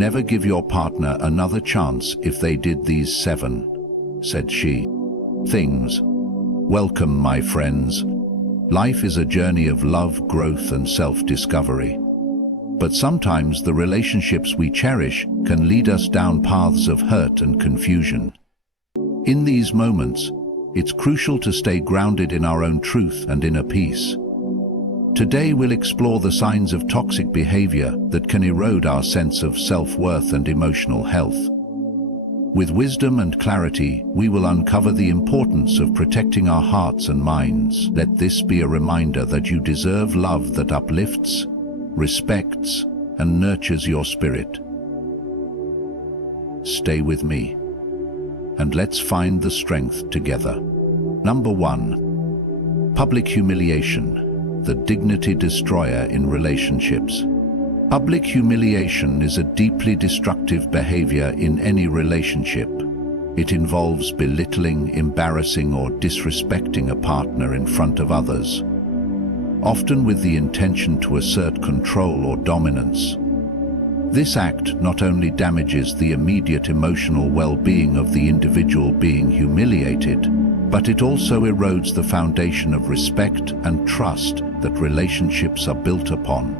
"Never give your partner another chance if they did these 7," said she. "Things." Welcome, my friends. Life is a journey of love, growth, and self-discovery. But sometimes the relationships we cherish can lead us down paths of hurt and confusion. In these moments, it's crucial to stay grounded in our own truth and inner peace. Today we'll explore the signs of toxic behavior that can erode our sense of self-worth and emotional health. With wisdom and clarity, we will uncover the importance of protecting our hearts and minds. Let this be a reminder that you deserve love that uplifts, respects, and nurtures your spirit. Stay with me, and let's find the strength together. Number 1. Public humiliation, the dignity destroyer in relationships. Public humiliation is a deeply destructive behavior in any relationship. It involves belittling, embarrassing, or disrespecting a partner in front of others, often with the intention to assert control or dominance. This act not only damages the immediate emotional well-being of the individual being humiliated, but it also erodes the foundation of respect and trust that relationships are built upon.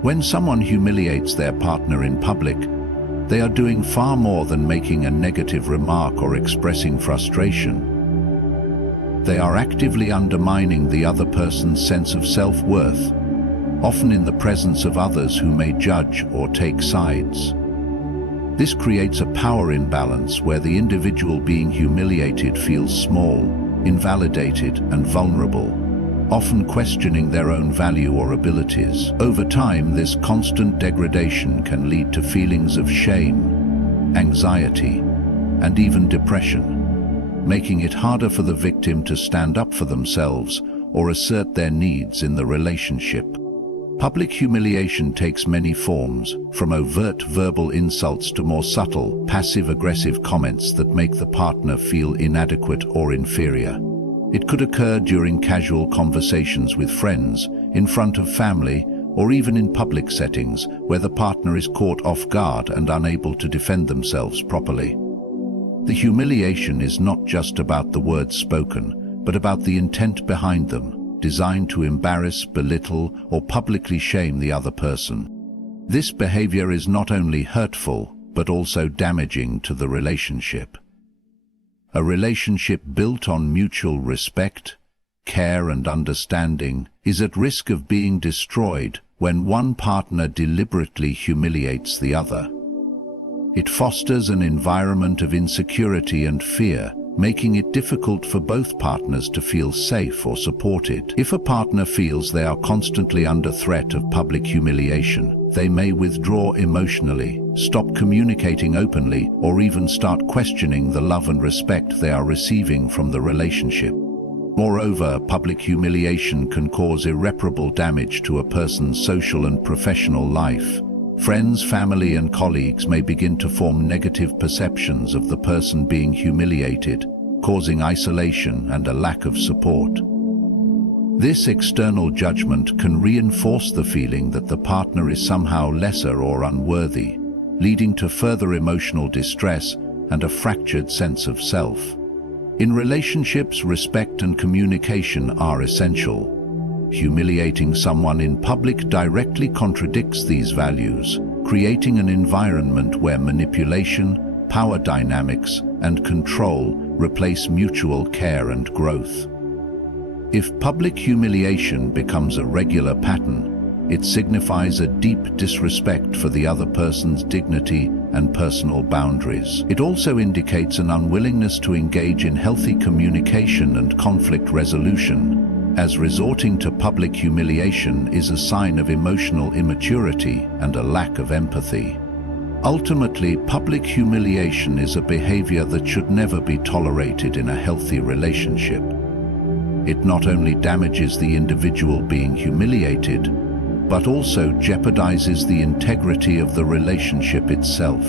When someone humiliates their partner in public, they are doing far more than making a negative remark or expressing frustration. They are actively undermining the other person's sense of self-worth, often in the presence of others who may judge or take sides. This creates a power imbalance where the individual being humiliated feels small, invalidated, and vulnerable, often questioning their own value or abilities. Over time, this constant degradation can lead to feelings of shame, anxiety, and even depression, making it harder for the victim to stand up for themselves or assert their needs in the relationship. Public humiliation takes many forms, from overt verbal insults to more subtle, passive-aggressive comments that make the partner feel inadequate or inferior. It could occur during casual conversations with friends, in front of family, or even in public settings where the partner is caught off guard and unable to defend themselves properly. The humiliation is not just about the words spoken, but about the intent behind them, designed to embarrass, belittle, or publicly shame the other person. This behavior is not only hurtful, but also damaging to the relationship. A relationship built on mutual respect, care, and understanding is at risk of being destroyed when one partner deliberately humiliates the other. It fosters an environment of insecurity and fear, making it difficult for both partners to feel safe or supported. If a partner feels they are constantly under threat of public humiliation, they may withdraw emotionally, stop communicating openly, or even start questioning the love and respect they are receiving from the relationship. Moreover, public humiliation can cause irreparable damage to a person's social and professional life. Friends, family, and colleagues may begin to form negative perceptions of the person being humiliated, causing isolation and a lack of support. This external judgment can reinforce the feeling that the partner is somehow lesser or unworthy, leading to further emotional distress and a fractured sense of self. In relationships, respect and communication are essential. Humiliating someone in public directly contradicts these values, creating an environment where manipulation, power dynamics, and control replace mutual care and growth. If public humiliation becomes a regular pattern, it signifies a deep disrespect for the other person's dignity and personal boundaries. It also indicates an unwillingness to engage in healthy communication and conflict resolution, as resorting to public humiliation is a sign of emotional immaturity and a lack of empathy. Ultimately, public humiliation is a behavior that should never be tolerated in a healthy relationship. It not only damages the individual being humiliated, but also jeopardizes the integrity of the relationship itself.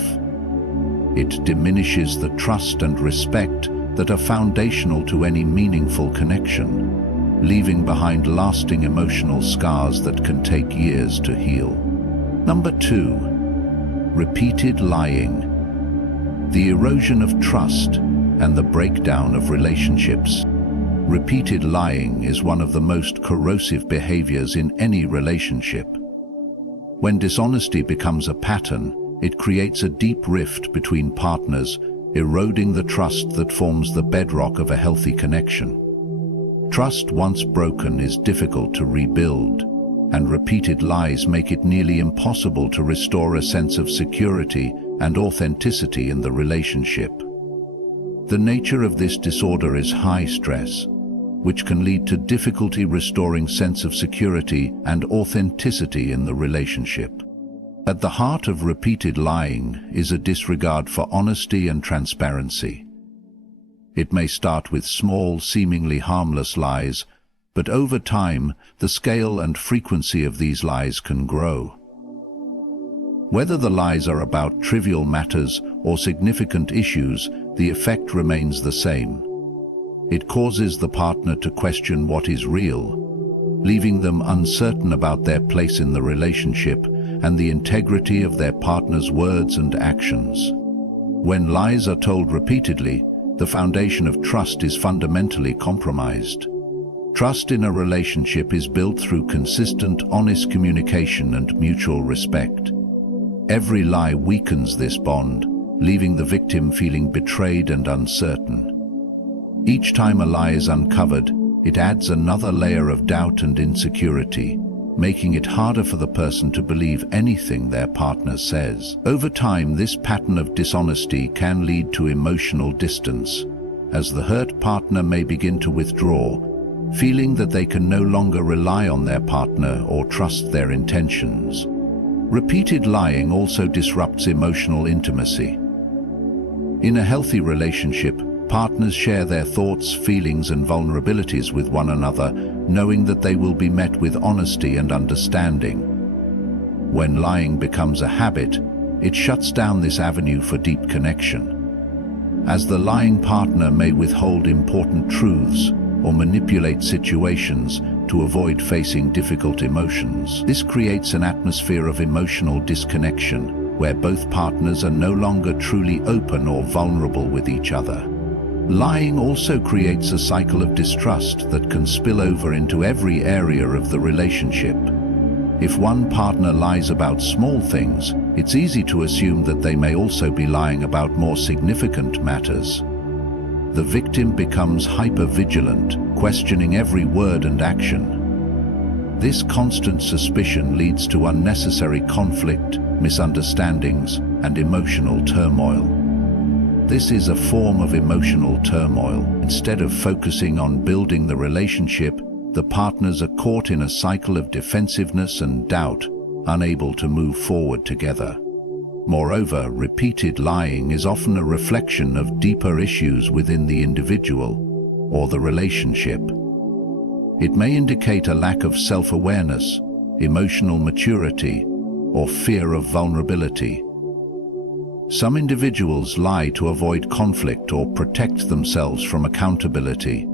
It diminishes the trust and respect that are foundational to any meaningful connection, leaving behind lasting emotional scars that can take years to heal. Number 2. Repeated lying. The erosion of trust and the breakdown of relationships. Repeated lying is one of the most corrosive behaviors in any relationship. When dishonesty becomes a pattern, it creates a deep rift between partners, eroding the trust that forms the bedrock of a healthy connection. Trust once broken is difficult to rebuild, and repeated lies make it nearly impossible to restore a sense of security and authenticity in the relationship. The nature of this disorder is high stress, which can lead to difficulty restoring sense of security and authenticity in the relationship. At the heart of repeated lying is a disregard for honesty and transparency. It may start with small, seemingly harmless lies, but over time, the scale and frequency of these lies can grow. Whether the lies are about trivial matters or significant issues, the effect remains the same. It causes the partner to question what is real, leaving them uncertain about their place in the relationship and the integrity of their partner's words and actions. When lies are told repeatedly, the foundation of trust is fundamentally compromised. Trust in a relationship is built through consistent, honest communication and mutual respect. Every lie weakens this bond, leaving the victim feeling betrayed and uncertain. Each time a lie is uncovered, it adds another layer of doubt and insecurity, making it harder for the person to believe anything their partner says. Over time, this pattern of dishonesty can lead to emotional distance, as the hurt partner may begin to withdraw, feeling that they can no longer rely on their partner or trust their intentions. Repeated lying also disrupts emotional intimacy. In a healthy relationship, partners share their thoughts, feelings, and vulnerabilities with one another, knowing that they will be met with honesty and understanding. When lying becomes a habit, it shuts down this avenue for deep connection. As the lying partner may withhold important truths or manipulate situations to avoid facing difficult emotions, this creates an atmosphere of emotional disconnection, where both partners are no longer truly open or vulnerable with each other. Lying also creates a cycle of distrust that can spill over into every area of the relationship. If one partner lies about small things, it's easy to assume that they may also be lying about more significant matters. The victim becomes hyper-vigilant, questioning every word and action. This constant suspicion leads to unnecessary conflict, misunderstandings, and emotional turmoil. This is a form of emotional turmoil. Instead of focusing on building the relationship, the partners are caught in a cycle of defensiveness and doubt, unable to move forward together. Moreover, repeated lying is often a reflection of deeper issues within the individual or the relationship. It may indicate a lack of self-awareness, emotional maturity, or fear of vulnerability. Some individuals lie to avoid conflict or protect themselves from accountability.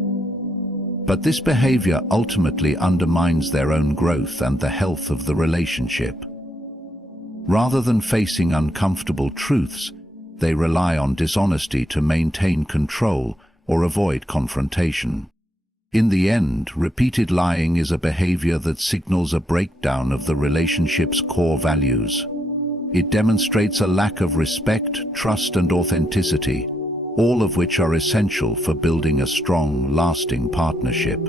But this behavior ultimately undermines their own growth and the health of the relationship. Rather than facing uncomfortable truths, they rely on dishonesty to maintain control or avoid confrontation. In the end, repeated lying is a behavior that signals a breakdown of the relationship's core values. It demonstrates a lack of respect, trust, and authenticity, all of which are essential for building a strong, lasting partnership.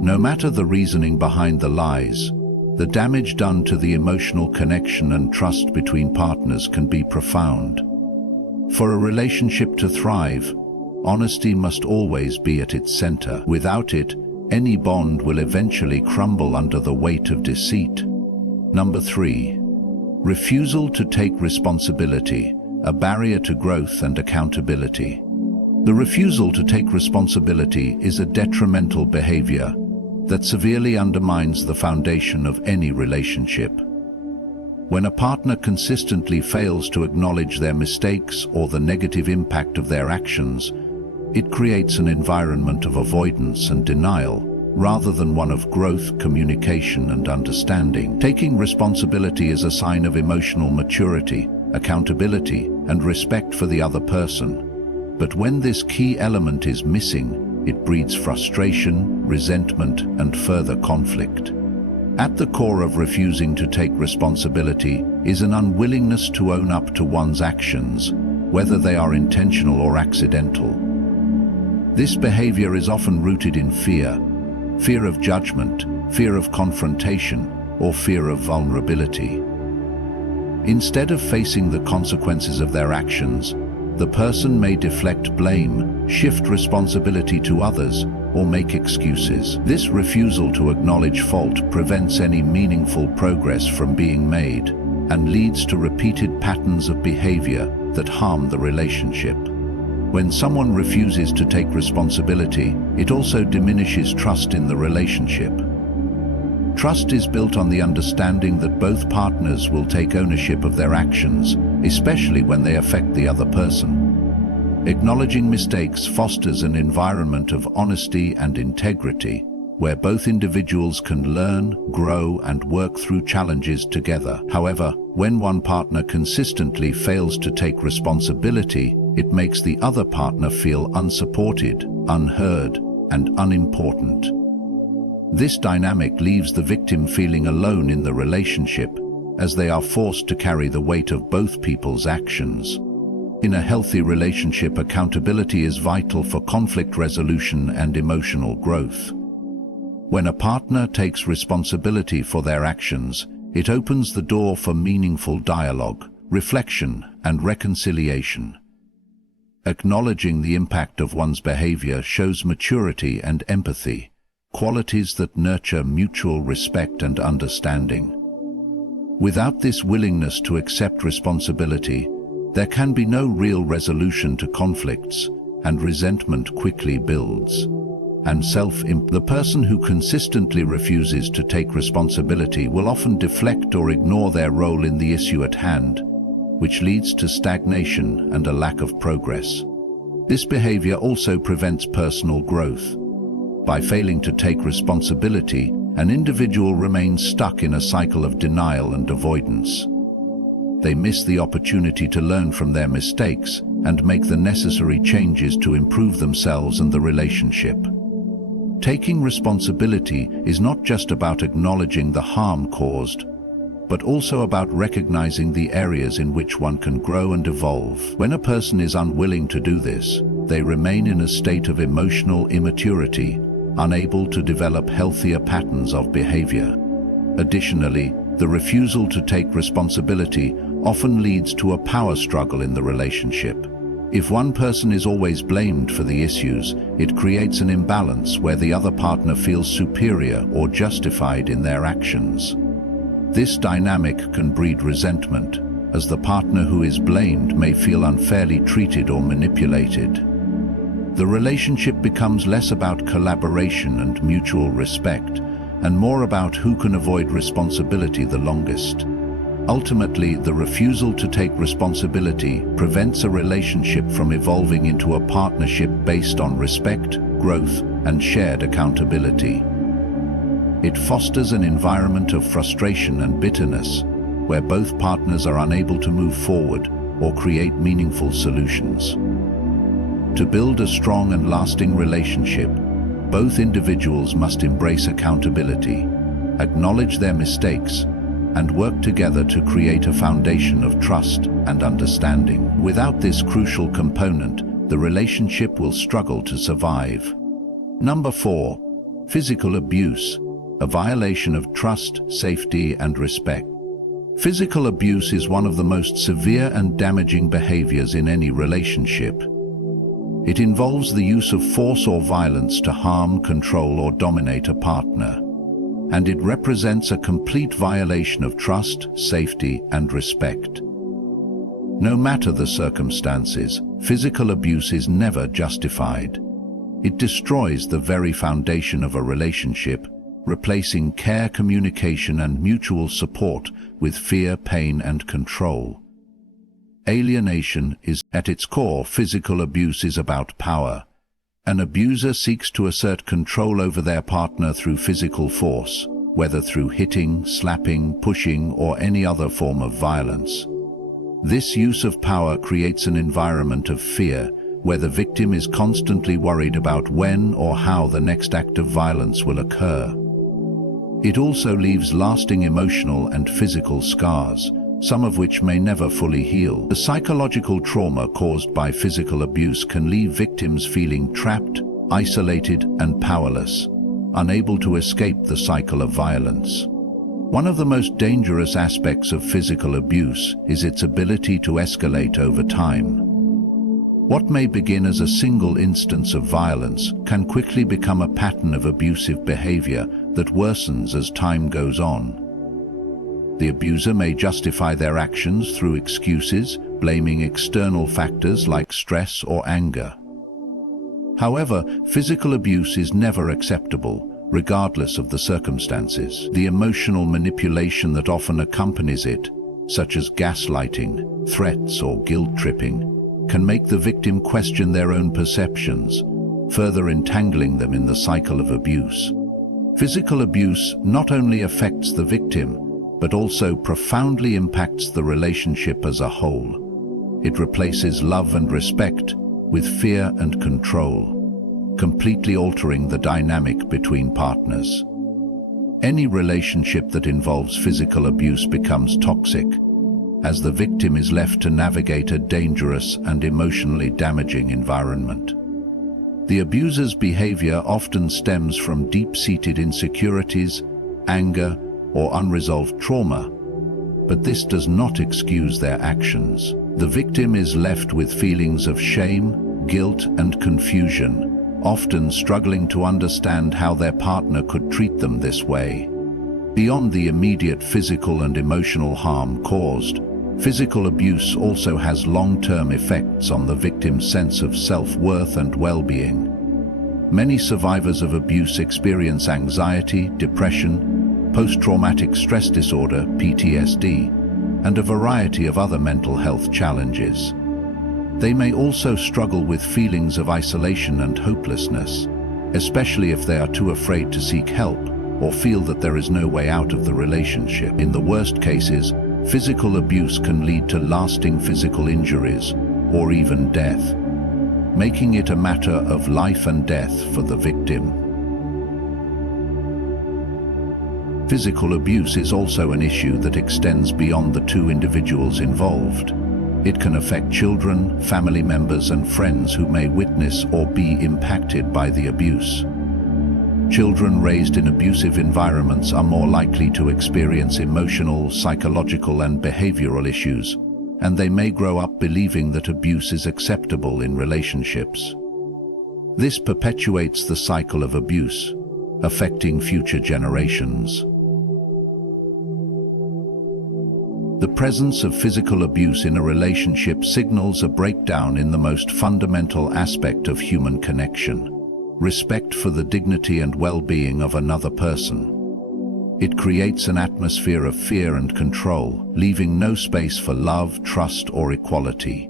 No matter the reasoning behind the lies, the damage done to the emotional connection and trust between partners can be profound. For a relationship to thrive, honesty must always be at its center. Without it, any bond will eventually crumble under the weight of deceit. Number 3. Refusal to take responsibility, a barrier to growth and accountability. The refusal to take responsibility is a detrimental behavior that severely undermines the foundation of any relationship. When a partner consistently fails to acknowledge their mistakes or the negative impact of their actions, it creates an environment of avoidance and denial, rather than one of growth, communication, and understanding. Taking responsibility is a sign of emotional maturity, accountability, and respect for the other person. But when this key element is missing, it breeds frustration, resentment, and further conflict. At the core of refusing to take responsibility is an unwillingness to own up to one's actions, whether they are intentional or accidental. This behavior is often rooted in fear of judgment, fear of confrontation, or fear of vulnerability. Instead of facing the consequences of their actions, the person may deflect blame, shift responsibility to others, or make excuses. This refusal to acknowledge fault prevents any meaningful progress from being made and leads to repeated patterns of behavior that harm the relationship. When someone refuses to take responsibility, it also diminishes trust in the relationship. Trust is built on the understanding that both partners will take ownership of their actions, especially when they affect the other person. Acknowledging mistakes fosters an environment of honesty and integrity, where both individuals can learn, grow, and work through challenges together. However, when one partner consistently fails to take responsibility, it makes the other partner feel unsupported, unheard, and unimportant. This dynamic leaves the victim feeling alone in the relationship, as they are forced to carry the weight of both people's actions. In a healthy relationship, accountability is vital for conflict resolution and emotional growth. When a partner takes responsibility for their actions, it opens the door for meaningful dialogue, reflection, and reconciliation. Acknowledging the impact of one's behavior shows maturity and empathy, qualities that nurture mutual respect and understanding. Without this willingness to accept responsibility, there can be no real resolution to conflicts, and resentment quickly builds. And the person who consistently refuses to take responsibility will often deflect or ignore their role in the issue at hand, which leads to stagnation and a lack of progress. This behavior also prevents personal growth. By failing to take responsibility, an individual remains stuck in a cycle of denial and avoidance. They miss the opportunity to learn from their mistakes and make the necessary changes to improve themselves and the relationship. Taking responsibility is not just about acknowledging the harm caused, but also about recognizing the areas in which one can grow and evolve. When a person is unwilling to do this, they remain in a state of emotional immaturity, unable to develop healthier patterns of behavior. Additionally, the refusal to take responsibility often leads to a power struggle in the relationship. If one person is always blamed for the issues, it creates an imbalance where the other partner feels superior or justified in their actions. This dynamic can breed resentment, as the partner who is blamed may feel unfairly treated or manipulated. The relationship becomes less about collaboration and mutual respect, and more about who can avoid responsibility the longest. Ultimately, the refusal to take responsibility prevents a relationship from evolving into a partnership based on respect, growth, and shared accountability. It fosters an environment of frustration and bitterness, where both partners are unable to move forward or create meaningful solutions. To build a strong and lasting relationship, both individuals must embrace accountability, acknowledge their mistakes, and work together to create a foundation of trust and understanding. Without this crucial component, the relationship will struggle to survive. Number 4. Physical abuse, a violation of trust, safety, and respect. Physical abuse is one of the most severe and damaging behaviors in any relationship. It involves the use of force or violence to harm, control, or dominate a partner, and it represents a complete violation of trust, safety, and respect. No matter the circumstances, physical abuse is never justified. It destroys the very foundation of a relationship, replacing care, communication, and mutual support with fear, pain, and control. Alienation is at its core. Physical abuse is about power. An abuser seeks to assert control over their partner through physical force, whether through hitting, slapping, pushing, or any other form of violence. This use of power creates an environment of fear, where the victim is constantly worried about when or how the next act of violence will occur. It also leaves lasting emotional and physical scars, some of which may never fully heal. The psychological trauma caused by physical abuse can leave victims feeling trapped, isolated, and powerless, unable to escape the cycle of violence. One of the most dangerous aspects of physical abuse is its ability to escalate over time. What may begin as a single instance of violence can quickly become a pattern of abusive behavior that worsens as time goes on. The abuser may justify their actions through excuses, blaming external factors like stress or anger. However, physical abuse is never acceptable, regardless of the circumstances. The emotional manipulation that often accompanies it, such as gaslighting, threats, or guilt-tripping, can make the victim question their own perceptions, further entangling them in the cycle of abuse. Physical abuse not only affects the victim, but also profoundly impacts the relationship as a whole. It replaces love and respect with fear and control, completely altering the dynamic between partners. Any relationship that involves physical abuse becomes toxic, as the victim is left to navigate a dangerous and emotionally damaging environment. The abuser's behavior often stems from deep-seated insecurities, anger, or unresolved trauma, but this does not excuse their actions. The victim is left with feelings of shame, guilt, and confusion, often struggling to understand how their partner could treat them this way. Beyond the immediate physical and emotional harm caused, physical abuse also has long-term effects on the victim's sense of self-worth and well-being. Many survivors of abuse experience anxiety, depression, post-traumatic stress disorder, PTSD, and a variety of other mental health challenges. They may also struggle with feelings of isolation and hopelessness, especially if they are too afraid to seek help or feel that there is no way out of the relationship. In the worst cases, physical abuse can lead to lasting physical injuries or even death, making it a matter of life and death for the victim. Physical abuse is also an issue that extends beyond the two individuals involved. It can affect children, family members, and friends who may witness or be impacted by the abuse. Children raised in abusive environments are more likely to experience emotional, psychological, and behavioral issues, and they may grow up believing that abuse is acceptable in relationships. This perpetuates the cycle of abuse, affecting future generations. The presence of physical abuse in a relationship signals a breakdown in the most fundamental aspect of human connection: respect for the dignity and well-being of another person. It creates an atmosphere of fear and control, leaving no space for love, trust, or equality.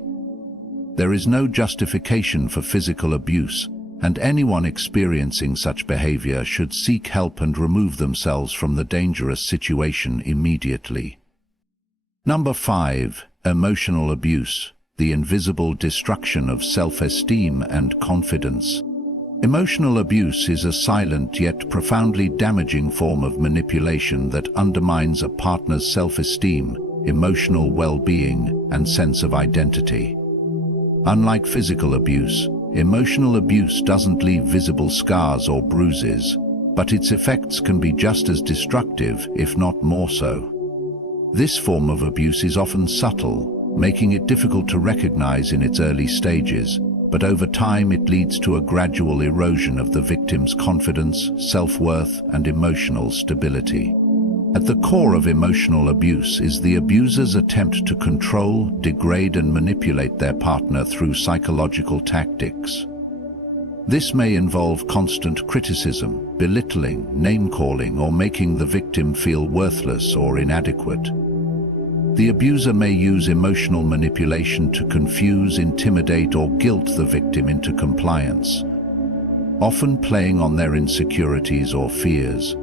There is no justification for physical abuse, and anyone experiencing such behavior should seek help and remove themselves from the dangerous situation immediately. Number 5. Emotional abuse, the invisible destruction of self-esteem and confidence. Emotional abuse is a silent yet profoundly damaging form of manipulation that undermines a partner's self-esteem, emotional well-being, and sense of identity. Unlike physical abuse, emotional abuse doesn't leave visible scars or bruises, but its effects can be just as destructive, if not more so. This form of abuse is often subtle, making it difficult to recognize in its early stages, but over time it leads to a gradual erosion of the victim's confidence, self-worth, and emotional stability. At the core of emotional abuse is the abuser's attempt to control, degrade, and manipulate their partner through psychological tactics. This may involve constant criticism, belittling, name-calling, or making the victim feel worthless or inadequate. The abuser may use emotional manipulation to confuse, intimidate, or guilt the victim into compliance, often playing on their insecurities or fears.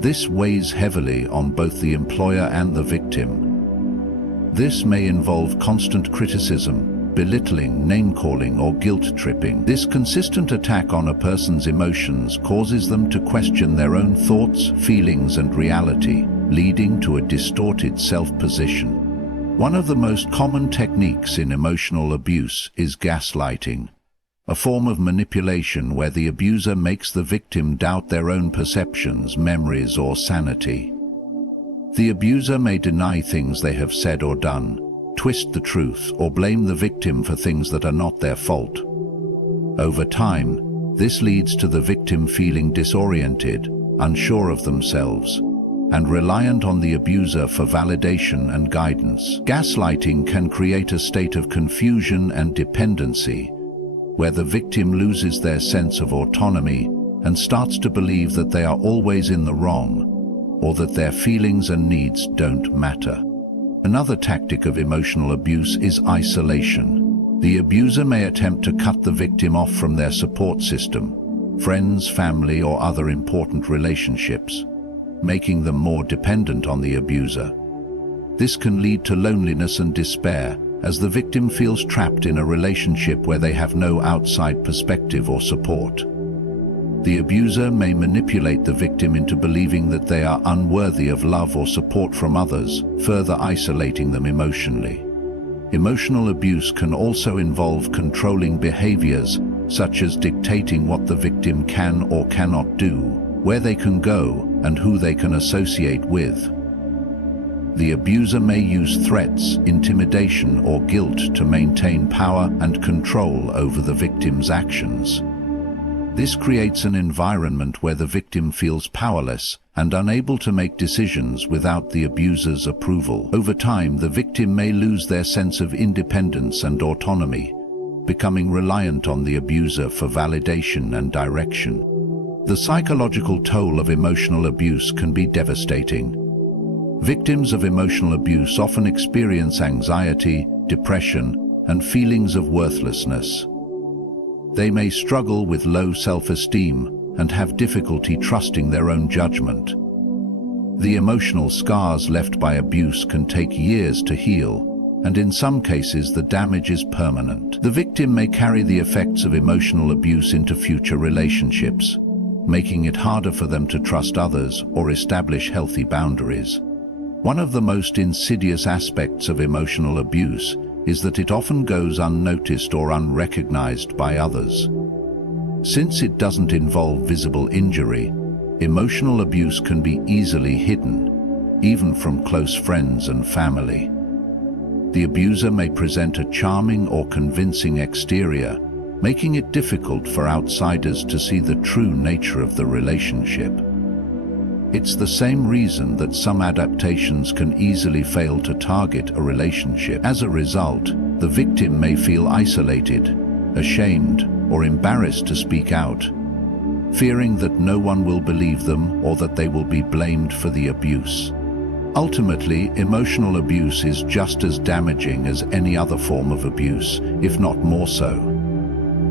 This weighs heavily on both the employer and the victim. This may involve constant criticism, belittling, name-calling, or guilt-tripping. This consistent attack on a person's emotions causes them to question their own thoughts, feelings, and reality, leading to a distorted self-position. One of the most common techniques in emotional abuse is gaslighting, a form of manipulation where the abuser makes the victim doubt their own perceptions, memories, or sanity. The abuser may deny things they have said or done, twist the truth, or blame the victim for things that are not their fault. Over time, this leads to the victim feeling disoriented, unsure of themselves, and reliant on the abuser for validation and guidance. Gaslighting can create a state of confusion and dependency, where the victim loses their sense of autonomy and starts to believe that they are always in the wrong, or that their feelings and needs don't matter. Another tactic of emotional abuse is isolation. The abuser may attempt to cut the victim off from their support system, friends, family, or other important relationships, making them more dependent on the abuser. This can lead to loneliness and despair, as the victim feels trapped in a relationship where they have no outside perspective or support. The abuser may manipulate the victim into believing that they are unworthy of love or support from others, further isolating them emotionally. Emotional abuse can also involve controlling behaviors, such as dictating what the victim can or cannot do, where they can go, and who they can associate with. The abuser may use threats, intimidation, or guilt to maintain power and control over the victim's actions. This creates an environment where the victim feels powerless and unable to make decisions without the abuser's approval. Over time, the victim may lose their sense of independence and autonomy, becoming reliant on the abuser for validation and direction. The psychological toll of emotional abuse can be devastating. Victims of emotional abuse often experience anxiety, depression, and feelings of worthlessness. They may struggle with low self-esteem and have difficulty trusting their own judgment. The emotional scars left by abuse can take years to heal, and in some cases the damage is permanent. The victim may carry the effects of emotional abuse into future relationships, making it harder for them to trust others or establish healthy boundaries. One of the most insidious aspects of emotional abuse is that it often goes unnoticed or unrecognized by others. Since it doesn't involve visible injury, emotional abuse can be easily hidden, even from close friends and family. The abuser may present a charming or convincing exterior, making it difficult for outsiders to see the true nature of the relationship. It's the same reason that some adaptations can easily fail to target a relationship. As a result, the victim may feel isolated, ashamed, or embarrassed to speak out, fearing that no one will believe them or that they will be blamed for the abuse. Ultimately, emotional abuse is just as damaging as any other form of abuse, if not more so.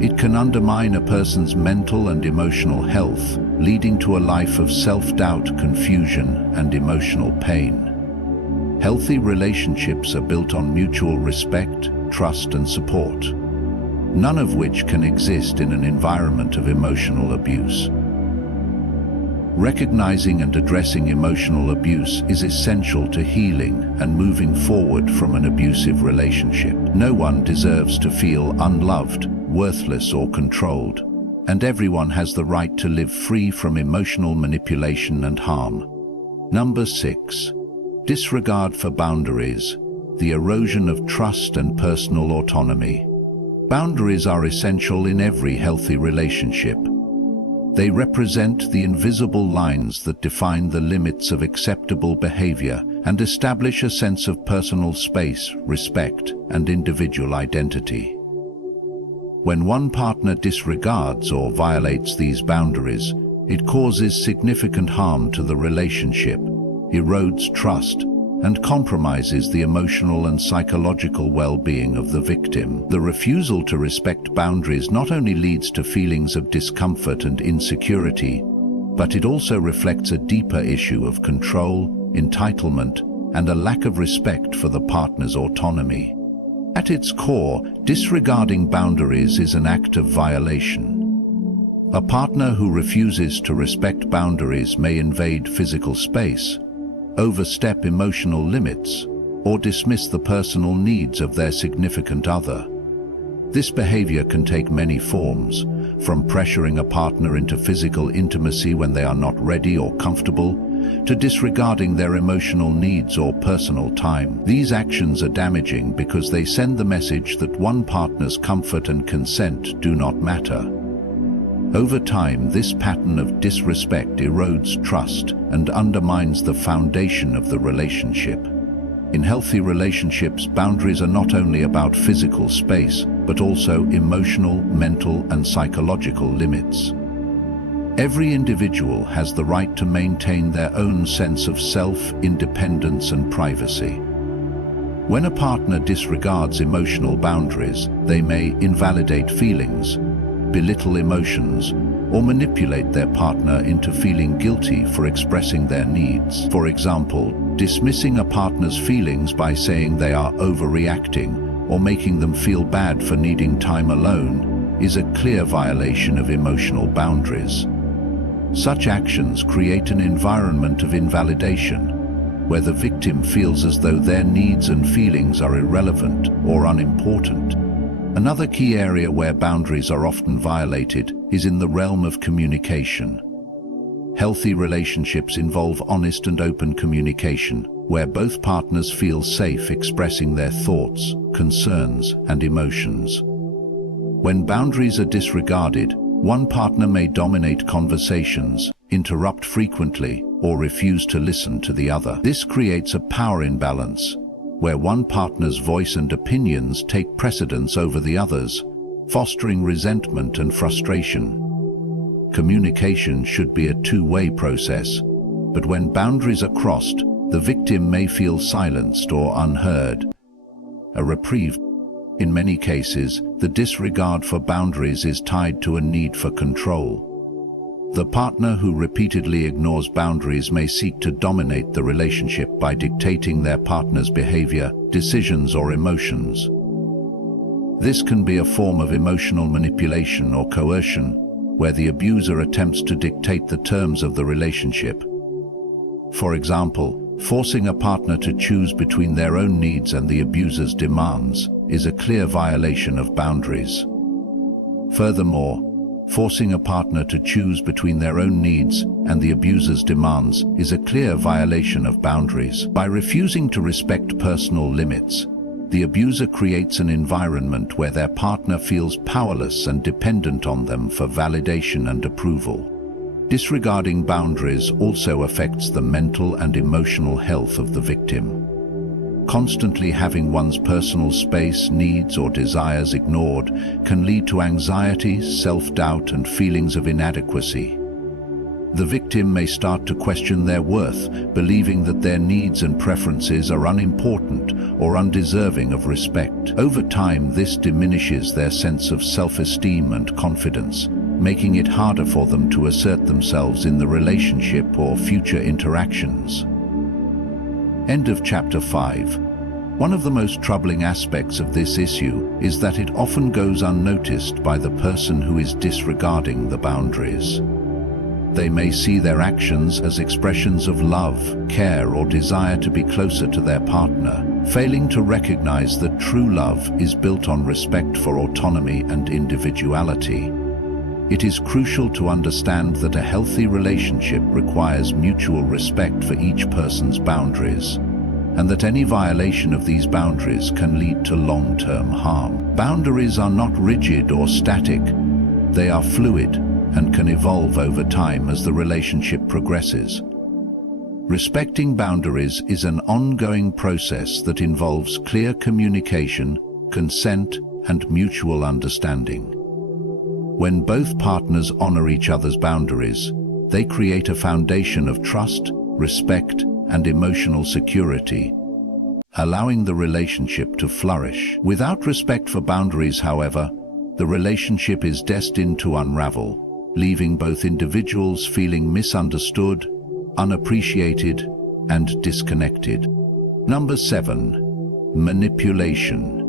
It can undermine a person's mental and emotional health, leading to a life of self-doubt, confusion, and emotional pain. Healthy relationships are built on mutual respect, trust, and support, none of which can exist in an environment of emotional abuse. Recognizing and addressing emotional abuse is essential to healing and moving forward from an abusive relationship. No one deserves to feel unloved, worthless, or controlled, and everyone has the right to live free from emotional manipulation and harm. Number 6. Disregard for boundaries, the erosion of trust and personal autonomy. Boundaries are essential in every healthy relationship. They represent the invisible lines that define the limits of acceptable behavior and establish a sense of personal space, respect, and individual identity. When one partner disregards or violates these boundaries, it causes significant harm to the relationship, erodes trust, and compromises the emotional and psychological well-being of the victim. The refusal to respect boundaries not only leads to feelings of discomfort and insecurity, but it also reflects a deeper issue of control, entitlement, and a lack of respect for the partner's autonomy. At its core, disregarding boundaries is an act of violation. A partner who refuses to respect boundaries may invade physical space, overstep emotional limits, or dismiss the personal needs of their significant other. This behavior can take many forms, from pressuring a partner into physical intimacy when they are not ready or comfortable, to disregarding their emotional needs or personal time. These actions are damaging because they send the message that one partner's comfort and consent do not matter. Over time, this pattern of disrespect erodes trust and undermines the foundation of the relationship. In healthy relationships, boundaries are not only about physical space, but also emotional, mental, and psychological limits. Every individual has the right to maintain their own sense of self, independence, and privacy. When a partner disregards emotional boundaries, they may invalidate feelings, belittle emotions, or manipulate their partner into feeling guilty for expressing their needs. For example, dismissing a partner's feelings by saying they are overreacting or making them feel bad for needing time alone is a clear violation of emotional boundaries. Such actions create an environment of invalidation, where the victim feels as though their needs and feelings are irrelevant or unimportant. Another key area where boundaries are often violated is in the realm of communication. Healthy relationships involve honest and open communication, where both partners feel safe expressing their thoughts, concerns, and emotions. When boundaries are disregarded, one partner may dominate conversations, interrupt frequently, or refuse to listen to the other. This creates a power imbalance, where one partner's voice and opinions take precedence over the others, fostering resentment and frustration. Communication should be a two-way process, but when boundaries are crossed, the victim may feel silenced or unheard. A reprieve. In many cases, the disregard for boundaries is tied to a need for control. The partner who repeatedly ignores boundaries may seek to dominate the relationship by dictating their partner's behavior, decisions, or emotions. This can be a form of emotional manipulation or coercion, where the abuser attempts to dictate the terms of the relationship. For example, forcing a partner to choose between their own needs and the abuser's demands is a clear violation of boundaries. Furthermore, forcing a partner to choose between their own needs and the abuser's demands is a clear violation of boundaries. By refusing to respect personal limits, the abuser creates an environment where their partner feels powerless and dependent on them for validation and approval. Disregarding boundaries also affects the mental and emotional health of the victim. Constantly having one's personal space, needs, or desires ignored can lead to anxiety, self-doubt, and feelings of inadequacy. The victim may start to question their worth, believing that their needs and preferences are unimportant or undeserving of respect. Over time, this diminishes their sense of self-esteem and confidence, making it harder for them to assert themselves in the relationship or future interactions. End of chapter 5. One of the most troubling aspects of this issue is that it often goes unnoticed by the person who is disregarding the boundaries. They may see their actions as expressions of love, care, or desire to be closer to their partner, failing to recognize that true love is built on respect for autonomy and individuality. It is crucial to understand that a healthy relationship requires mutual respect for each person's boundaries, and that any violation of these boundaries can lead to long-term harm. Boundaries are not rigid or static. They are fluid and can evolve over time as the relationship progresses. Respecting boundaries is an ongoing process that involves clear communication, consent, and mutual understanding. When both partners honor each other's boundaries, they create a foundation of trust, respect, and emotional security, allowing the relationship to flourish. Without respect for boundaries, however, the relationship is destined to unravel, leaving both individuals feeling misunderstood, unappreciated, and disconnected. Number 7. Manipulation.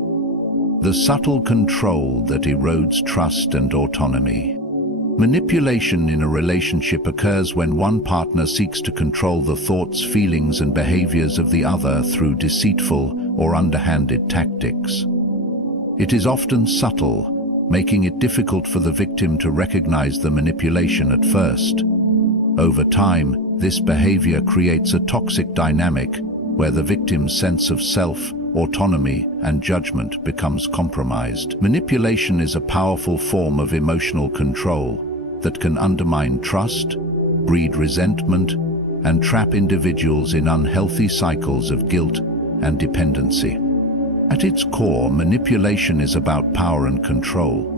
The subtle control that erodes trust and autonomy. Manipulation in a relationship occurs when one partner seeks to control the thoughts, feelings, and behaviors of the other through deceitful or underhanded tactics. It is often subtle, making it difficult for the victim to recognize the manipulation at first. Over time, this behavior creates a toxic dynamic where the victim's sense of self, autonomy, and judgment becomes compromised. Manipulation is a powerful form of emotional control that can undermine trust, breed resentment, and trap individuals in unhealthy cycles of guilt and dependency. At its core, manipulation is about power and control.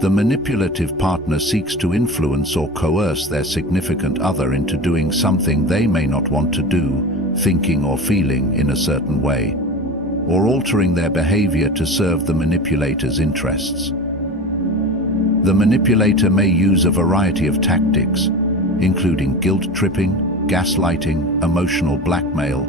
The manipulative partner seeks to influence or coerce their significant other into doing something they may not want to do, thinking or feeling in a certain way, or altering their behavior to serve the manipulator's interests. The manipulator may use a variety of tactics, including guilt-tripping, gaslighting, emotional blackmail,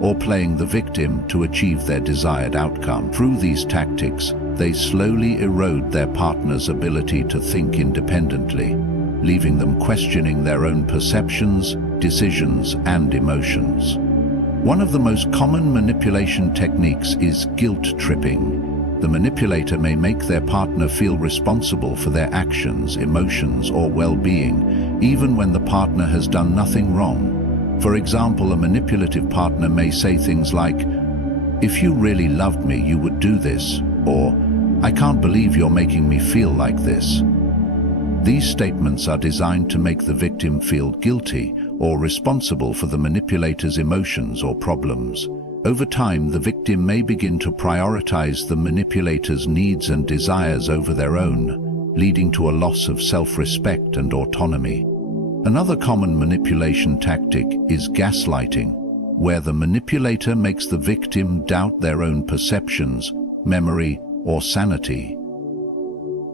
or playing the victim to achieve their desired outcome. Through these tactics, they slowly erode their partner's ability to think independently, leaving them questioning their own perceptions, decisions, and emotions. One of the most common manipulation techniques is guilt-tripping. The manipulator may make their partner feel responsible for their actions, emotions, or well-being, even when the partner has done nothing wrong. For example, a manipulative partner may say things like, "If you really loved me, you would do this," or "I can't believe you're making me feel like this." These statements are designed to make the victim feel guilty or responsible for the manipulator's emotions or problems. Over time, the victim may begin to prioritize the manipulator's needs and desires over their own, leading to a loss of self-respect and autonomy. Another common manipulation tactic is gaslighting, where the manipulator makes the victim doubt their own perceptions, memory, or sanity.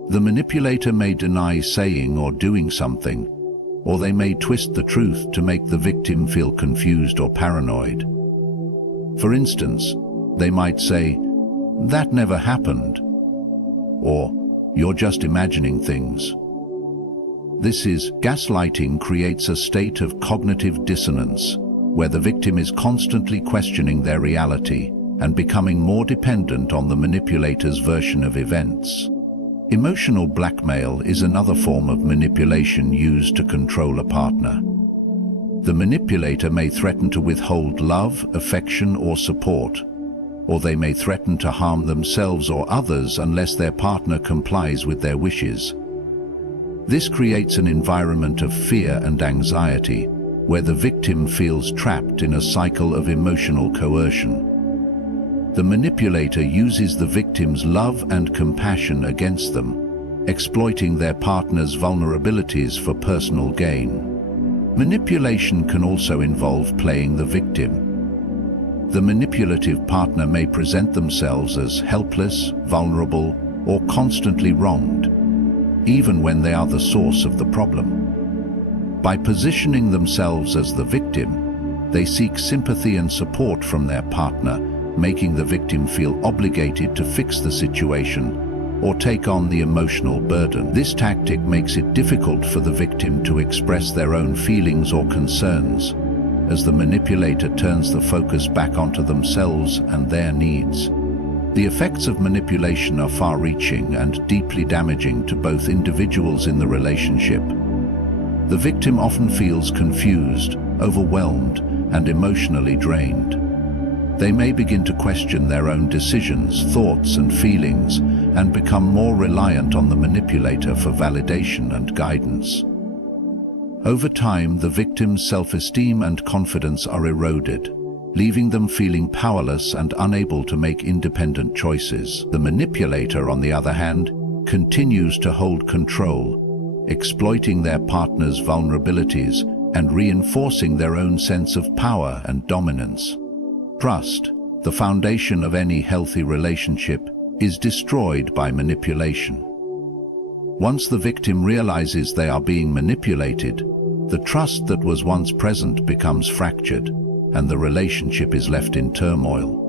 The manipulator may deny saying or doing something, or they may twist the truth to make the victim feel confused or paranoid. For instance, they might say, "That never happened," or "You're just imagining things." Gaslighting creates a state of cognitive dissonance, where the victim is constantly questioning their reality and becoming more dependent on the manipulator's version of events. Emotional blackmail is another form of manipulation used to control a partner. The manipulator may threaten to withhold love, affection, or support, or they may threaten to harm themselves or others unless their partner complies with their wishes. This creates an environment of fear and anxiety, where the victim feels trapped in a cycle of emotional coercion. The manipulator uses the victim's love and compassion against them, exploiting their partner's vulnerabilities for personal gain. Manipulation can also involve playing the victim. The manipulative partner may present themselves as helpless, vulnerable, or constantly wronged, even when they are the source of the problem. By positioning themselves as the victim, they seek sympathy and support from their partner, making the victim feel obligated to fix the situation or take on the emotional burden. This tactic makes it difficult for the victim to express their own feelings or concerns, as the manipulator turns the focus back onto themselves and their needs. The effects of manipulation are far-reaching and deeply damaging to both individuals in the relationship. The victim often feels confused, overwhelmed, and emotionally drained. They may begin to question their own decisions, thoughts, and feelings, and become more reliant on the manipulator for validation and guidance. Over time, the victim's self-esteem and confidence are eroded, leaving them feeling powerless and unable to make independent choices. The manipulator, on the other hand, continues to hold control, exploiting their partner's vulnerabilities and reinforcing their own sense of power and dominance. Trust, the foundation of any healthy relationship, is destroyed by manipulation. Once the victim realizes they are being manipulated, the trust that was once present becomes fractured, and the relationship is left in turmoil.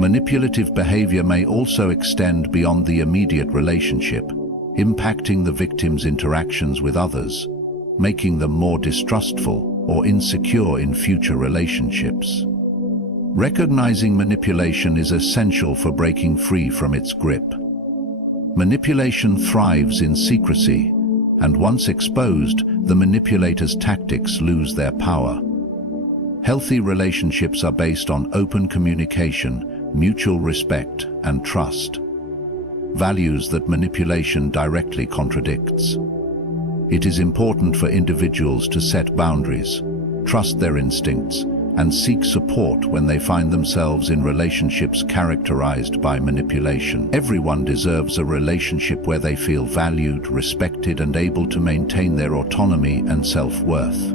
Manipulative behavior may also extend beyond the immediate relationship, impacting the victim's interactions with others, making them more distrustful or insecure in future relationships. Recognizing manipulation is essential for breaking free from its grip. Manipulation thrives in secrecy, and once exposed, the manipulator's tactics lose their power. Healthy relationships are based on open communication, mutual respect, and trust, values that manipulation directly contradicts. It is important for individuals to set boundaries, trust their instincts, and seek support when they find themselves in relationships characterized by manipulation. Everyone deserves a relationship where they feel valued, respected, and able to maintain their autonomy and self-worth.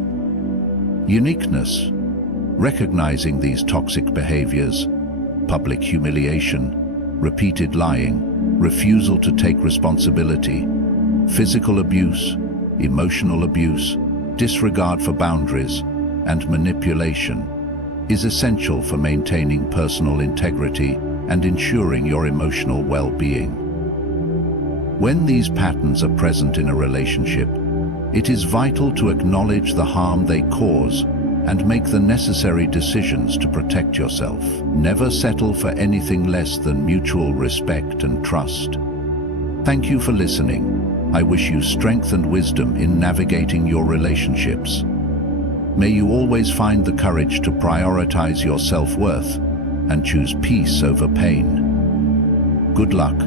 Uniqueness. Recognizing these toxic behaviors, public humiliation, repeated lying, refusal to take responsibility, physical abuse, emotional abuse, disregard for boundaries, and manipulation, is essential for maintaining personal integrity and ensuring your emotional well-being. When these patterns are present in a relationship, it is vital to acknowledge the harm they cause and make the necessary decisions to protect yourself. Never settle for anything less than mutual respect and trust. Thank you for listening. I wish you strength and wisdom in navigating your relationships. May you always find the courage to prioritize your self-worth and choose peace over pain. Good luck.